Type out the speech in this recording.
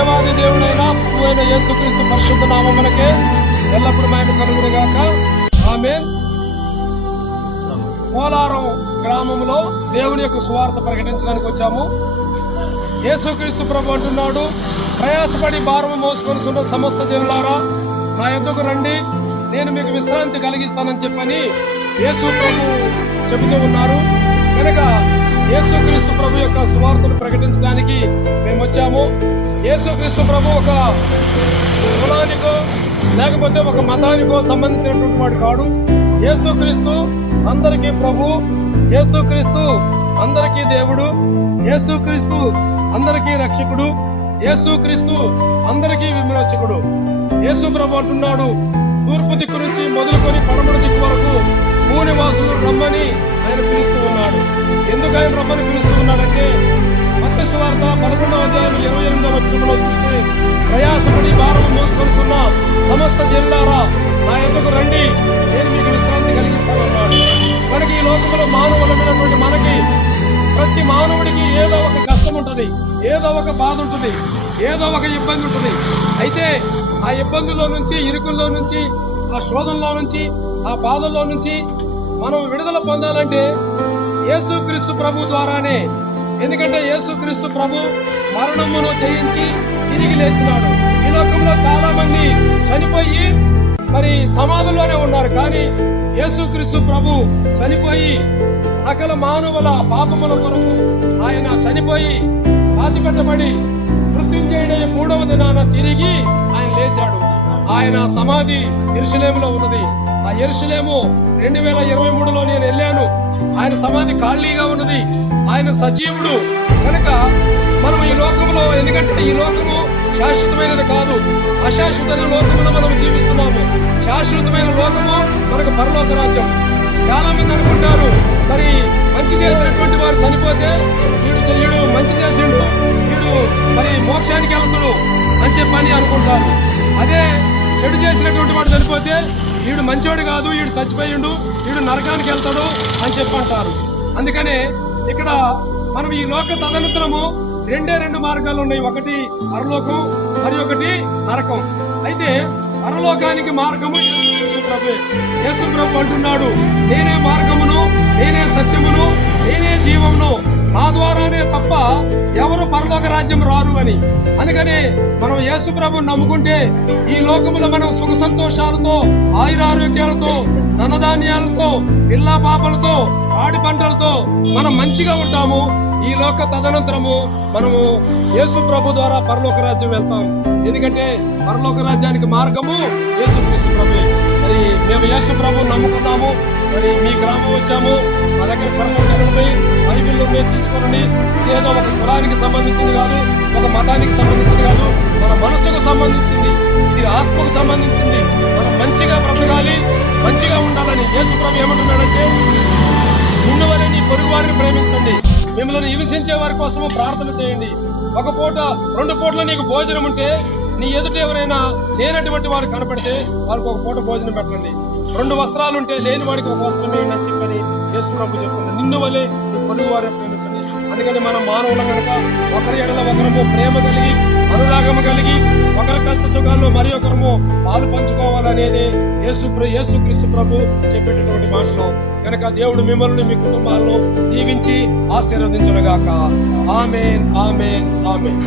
దేవాది దేవుడైన ప్రభువైన యేసుక్రీస్తు పరిశుద్ధ నామమునకే ఎల్లప్పుడు మహిమ కలుగును గాక. ఆమేన్. పోలారం గ్రామంలో దేవుని యొక్క సువార్త ప్రకటించడానికి వచ్చాము. యేసుక్రీస్తు ప్రభు అంటున్నాడు, ప్రయాసపడి భారము మోసుకొనిస్తున్న సమస్త జనులారా నా యొద్దకు రండి, నేను మీకు విశ్రాంతి కలిగిస్తానని చెప్పని యేసు ప్రభు చెబుతూ ఉన్నారు. కనుక యేసుక్రీస్తు ప్రభు యొక్క సువార్తను ప్రకటించడానికి మేము వచ్చాము. యేసుక్రీస్తు ప్రభు ఒక కులానికో లేకపోతే ఒక మతానికో సంబంధించినటువంటి వాడు కాడు. యేసుక్రీస్తు అందరికీ ప్రభు, యేసుక్రీస్తు అందరికీ దేవుడు, యేసుక్రీస్తు అందరికీ రక్షకుడు, యేసుక్రీస్తు అందరికీ విమోచకుడు. యేసు ప్రభు అంటున్నాడు, తూర్పు దిక్కు నుంచి మొదలుకొని పడమటి దిక్కు వరకు భూనివాసులు రమ్మని ఆయన పిలుస్తూ ఉన్నాడు. ఎందుకు ఆయన రమ్మని పిలుస్తూ ఉన్నాడంటే, మత్తయి సువార్త 11వ అధ్యాయం 28వ వచనంలో చూస్తే, ప్రయాసపడి భారము మోసుకొనిస్తున్న సమస్త జనులారా నా యొద్దకు రండి, నేను మీకు విశ్రాంతి కలిగిస్తానన్నాడు. మనకి ఈ లోకంలో మానవులమైనటువంటి మనకి ప్రతి మానవుడికి ఏదో ఒక కష్టం ఉంటుంది, ఏదో ఒక బాధ ఉంటుంది, ఏదో ఒక ఇబ్బంది ఉంటుంది. అయితే ఆ ఇబ్బందుల్లో నుంచి, ఇరుకుల్లో నుంచి, ఆ శోధనలో నుంచి, ఆ బాధల్లో నుంచి మనం విడుదల పొందాలంటే యేసుక్రీస్తు ప్రభు ద్వారానే. ఎందుకంటే యేసుక్రీస్తు ప్రభు మరణమును జయించి తిరిగి లేచినాడు. ఈ లోకంలో చాలా మంది చనిపోయి మరి సమాధుల్లోనే ఉన్నారు. కానీ యేసుక్రీస్తు ప్రభు చనిపోయి సకల మానవుల పాపముల కొరకు ఆయన చనిపోయి పాతిపెట్టబడి మృత్యుంజయుడై 3వ దినాన తిరిగి ఆయన లేచాడు. ఆయన సమాధి యెరూషలేములో ఉన్నది. ఆ యెరూషలేము 2023లో నేను వెళ్ళాను. ఆయన సమాధి ఖాళీగా ఉన్నది. ఆయన సజీవుడు. కనుక మనం ఈ లోకంలో, ఎందుకంటే ఈ లోకము శాశ్వతమైనది కాదు, అశాశ్వతమైన లోకములో మనం జీవిస్తున్నాము. శాశ్వతమైన లోకము మనకు పరలోక రాజ్యం. చాలా మంది అనుకుంటారు, మరి మంచి చేసినటువంటి వారు చనిపోతే వీడు మంచి చేసిండు, వీడు మరి మోక్షానికి వెళ్తాడు అని చెప్పని అనుకుంటారు. అదే చెడు చేసినటువంటి వాడు చనిపోతే వీడు మంచోడు కాదు, వీడు చచ్చిపోయిండు, వీడు నరకానికి వెళ్తాడు అని చెప్పంటారు. అందుకనే ఇక్కడ మనం ఈ లోక తదనంతరము రెండు మార్గాలు ఉన్నాయి. ఒకటి పరలోకం, మరి ఒకటి నరకం. అయితే పరలోకానికి మార్గము యేసు ప్రభు అంటున్నాడు, నేనే మార్గమును, నేనే సత్యమును, నేనే జీవమును, ఆ ద్వారానే తప్ప ఎవరు పరలోక రాజ్యం రారు అని. అందుకని మనం యేసు ప్రభుని నమ్ముకుంటే ఈ లోకములో మనం సుఖ సంతోషాలతో, ఆయురారోగ్యాలతో, ధనధాన్యాలతో, పిల్లా పాపలతో, పాడి పంటలతో మనం మంచిగా ఉంటాము. ఈ లోక తదనంతరము మనము యేసు ప్రభు ద్వారా పరలోక రాజ్యం వెళ్తాం. ఎందుకంటే పరలోక రాజ్యానికి మార్గము యేసుక్రీస్తు ప్రభు. మరి మేము యేసు ప్రభుని నమ్ముకున్నాము. మరి మీ గ్రామం వచ్చాము, మా దగ్గర పరలోకముపై బైబిల్లో మేము తీసుకోనండి. ఏదో ఒక కులానికి సంబంధించింది కాదు, ఒక మతానికి సంబంధించింది కాదు, మన మనసుకు సంబంధించింది, ఇది ఆత్మకు సంబంధించింది. మనం మంచిగా బ్రతకాలి, మంచిగా ఉండాలని యేసు ప్రభు ఏమంటున్నాడంటే, నిన్ను వలె నీ పొరుగు వారిని ప్రేమించండి, మిమ్మల్ని హింసించే వారి కోసము ప్రార్థన చేయండి. ఒక పూట 2 పూటలు నీకు భోజనం ఉంటే నీ ఎదుట ఎవరైనా లేనటువంటి వారు కనపడితే వారికి ఒక పూట భోజనం పెట్టండి. 2 వస్త్రాలుంటే లేని వాడికి ఒక వస్త్రం వేయండి అని చెప్పని యేసు ప్రభు చెప్తుంది. నిన్ను వలె నీ పొరుగు వారిని ప్రేమించండి. అందుకని మనం మానవులం కనుక ఒకరి ఎడల ఒకరము ప్రేమ కలిగి, అనురాగము కలిగి, ఒకరి కష్ట సుఖాల్లో మరి ఒకరము పాలు పంచుకోవాలనేది యేసుక్రీస్తు ప్రభు చెప్పేటటువంటి మాటలు. కనుక దేవుడు మిమ్మల్ని, మీ కుటుంబాలను దీవించి ఆశీర్వదించునుగాక. ఆమేన్, ఆమేన్, ఆమేన్.